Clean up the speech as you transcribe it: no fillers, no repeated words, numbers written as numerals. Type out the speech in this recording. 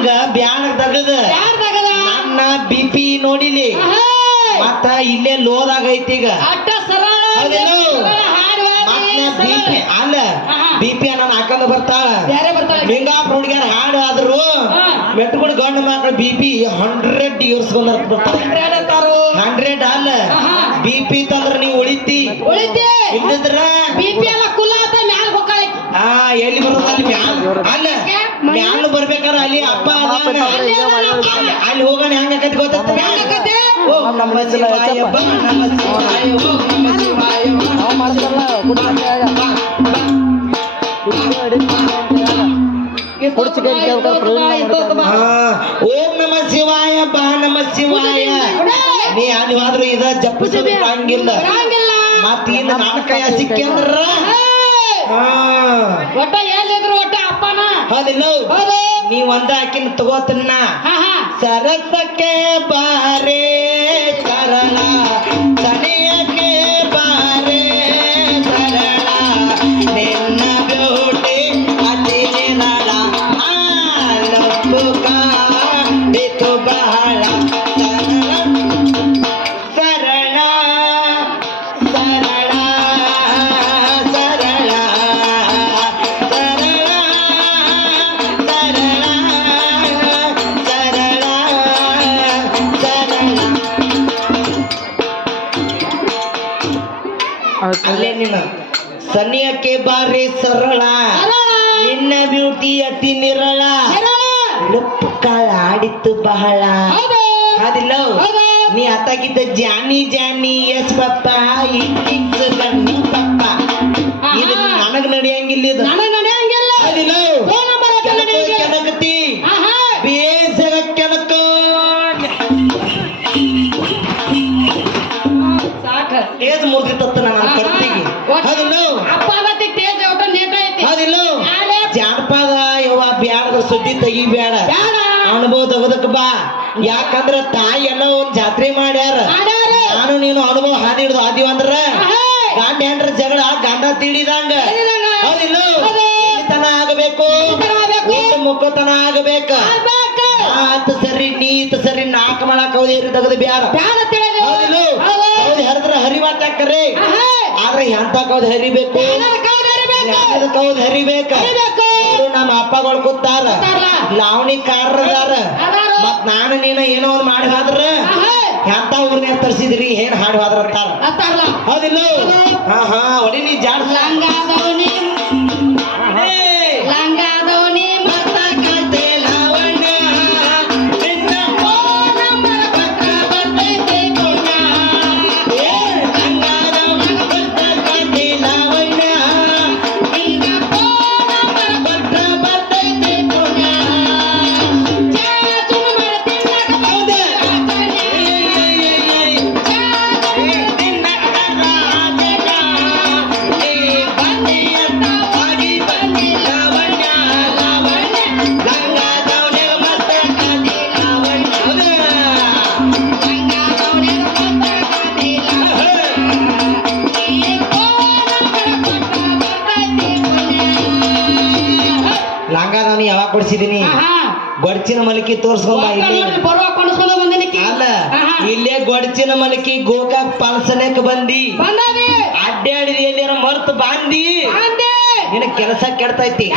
ಹಂಗ ಬ್ಯಾನ್ ತಗದ ನನ್ನ ಬಿಪಿ ನೋಡಿಲಿ ಮತ್ತ ಇಲ್ಲೇ ಲೋದಾಗೈತಿ ಈಗ ಬಿಪಿ ಅಲ್ಲ ಬಿಪಿ ನಾನು ಹಾಕೊಂಡ್ ಬರ್ತಾಳ ಲಿಂಗಾಪ್ ಹುಡುಗಿಯರ ಹಾಡು ಆದ್ರು ಮೆಟ್ಕೊಂಡು ಗಂಡು ಮಕ್ಕಳು ಬಿಪಿ 100 ಇರ್ಸ್ಕೊಂಡ್ ಬರ್ತಾರೆ 100 ಅಲ್ಲ ಬಿಪಿ ತಂದ್ರ ನೀವು ಉಳಿತಿ ಇಲ್ಲದ್ರ ಬಿಪಿ ಎಲ್ಲ ಕುಲ್ಲ ಅಂತ ಮ್ಯಾಲ ಹೋಗ್ಕಳಿ ಎಲ್ಲಿ ಬರೋದಲ್ಲಿ ಅಲ್ಲ ಮ್ಯಾಲ ಬರ್ಬೇಕಾರ ಅಲ್ಲಿ ಅಪ್ಪ ಅಲ್ಲಿ ಹೋಗೋಣ ಹೆಂಗಕತಿ ಗೊತ್ತೈತೆ ಓಂ ನಮಃ ಶಿವಾಯ ಓಂ ನಮಃ ಶಿವಾಯ ಓಂ ನಮಃ ಶಿವಾಯ ನಾವು ಮಾಡ್ತಾರಲ್ಲ ಓಂ ನಮಃ ಶಿವಾಯ ಬಾ ನಮಃ ಶಿವಾಯ ನೀ ಅಲ್ಲಿ ಹೋದ್ರು ಇದ ಜಪ್ಪಿಸೋದು ಹಂಗಿಲ್ಲ ಮತ್ತ ಇನ್ನು ನನ್ನ ಕೈಯ ಸಿಕ್ಕಂದ್ರ ಒಟ್ಟ ಎಲ್ಲಿದ್ರು ಒಟ್ಟ ಅಪ್ಪನ ಹೌದಿಲ್ಲ ನೀ ಒಂದ ಹಾಕಿನ ತಗೋತನ್ನ ಸರಸಕ್ಕೆ ಬಾರೇ ಸರಳ ಸನಿಯಕ್ಕೆ ಬಾರೇ ಸರಳ ನಿನ್ನ ಬ್ಯೂಟಿ ಅತಿ ನಿರಳ ಲಂಬು ಕಾಡಿತು ಬಹಳ ಸರಳ ಸರಳ ಸರಳ ಅಲ್ಲೇ ನಿನ್ನ ಸನಿಯಕ್ಕೆ ಬಾರಿ ಸರಳ ನಿನ್ನ ಬ್ಯೂಟಿ ಅತಿ ನಿರಳ ಲುಪ್ಪು ಕಾಳ ಆಡಿತ್ತು ಬಹಳ ಅದಿಲ್ಲ ನೀ ಹತ್ತಾಗಿದ್ದ ಜಾನಿ ಜಾನಿ ಎಸ್ ಪಪ್ಪ ಬನ್ನಿ ಪಪ್ಪ ಇದು ನನಗ್ ನಡೆಯಂಗಿಲ್ಲ ಇದು ಅದಿಲ್ಲ ಕೆನಕತಿ ಬೇಸರ ಕೆನಕ ತೇಜ್ ಮುರ್ದಿತ್ತ ನನ್ನ ಕರ್ತಿಗೆ ಹೌದಿಲ್ಲ ಜಾನಪದ ಯವ್ವ ಬ್ಯಾಡದ ಸುದ್ದಿ ತೆಗಿ ಬ್ಯಾಡ ಅನುಭವ ತಗೋದಕ್ ಬಾ ಯಾಕಂದ್ರ ತಾಯಿ ಎಲ್ಲ ಒಂದ್ ಜಾತ್ರೆ ಮಾಡ್ಯಾರ ನಾನು ನೀನು ಅನುಭವ ಹಾದಿ ಹಿಡಿದು ಆದಿವ ಅಂದ್ರ ಗಂಡ ಹೆಂಡ್ರ ಜಗಳ ಗಂಡ ತಿಳಿದಂಗ ಹೌದಿಲ್ಲ ತನ ಆಗಬೇಕು ಮುಖತನ ಆಗಬೇಕ ಆತ ಸರಿ ನೀತ ಸರಿ ನಾಲ್ಕು ಮಾಡಕ್ ಹೌದೇರಿ ತಗದು ಬ್ಯಾಡ ಹೌದಿಲ್ಲ ಹೌದು ಹರಿದ್ರ ಹರಿವಾತಕ್ಕರೆ ಆದ್ರೆ ಎಂತ ಕೌದ್ ಹರಿಬೇಕು ಕೌದ್ ಹರಿಬೇಕ ನಮ್ಮ ಅಪ್ಪಗಳು ಕೂತಾರ ಲಾವಣಿ ಕಾರದಾರ ಮತ್ ನಾನು ನೀನ ಏನೋ ಒಂದ್ ಮಾಡಿ ಹೋದ್ರ ಎಂತ ಊರ್ನೇ ತರ್ಸಿದ್ರಿ ಏನ್ ಹಾಡು ಹೋದ್ರ ಹೌದಿಲ್ಲ ಹಾ ಹಾ ಹೊಡಿ ನೀ ಜಾಡ್ ಲಾಂಗಾದವನಿ ಯಾವಾಗ ಕೊಡ್ಸಿದೀನಿ ಗೊಡ್ಚಿನ ಮಲಕಿ ತೋರ್ಸ್ಕೊಂಡ ಅಲ್ಲ ಇಲ್ಲೇ ಗೊಡ್ಚಿನ ಮಲಕಿ ಗೋಕಾಕ್ ಪಾಲ್ಸನೆಕ್ ಬಂದಿ ಅಡ್ಡಾಡಿದ ಎಲ್ಲಿಯಾರ ಮರ್ತು ಬಾಂದಿ ನಿನ್ನ ಕೆಲಸ ಕೆಡ್ತೈತಿ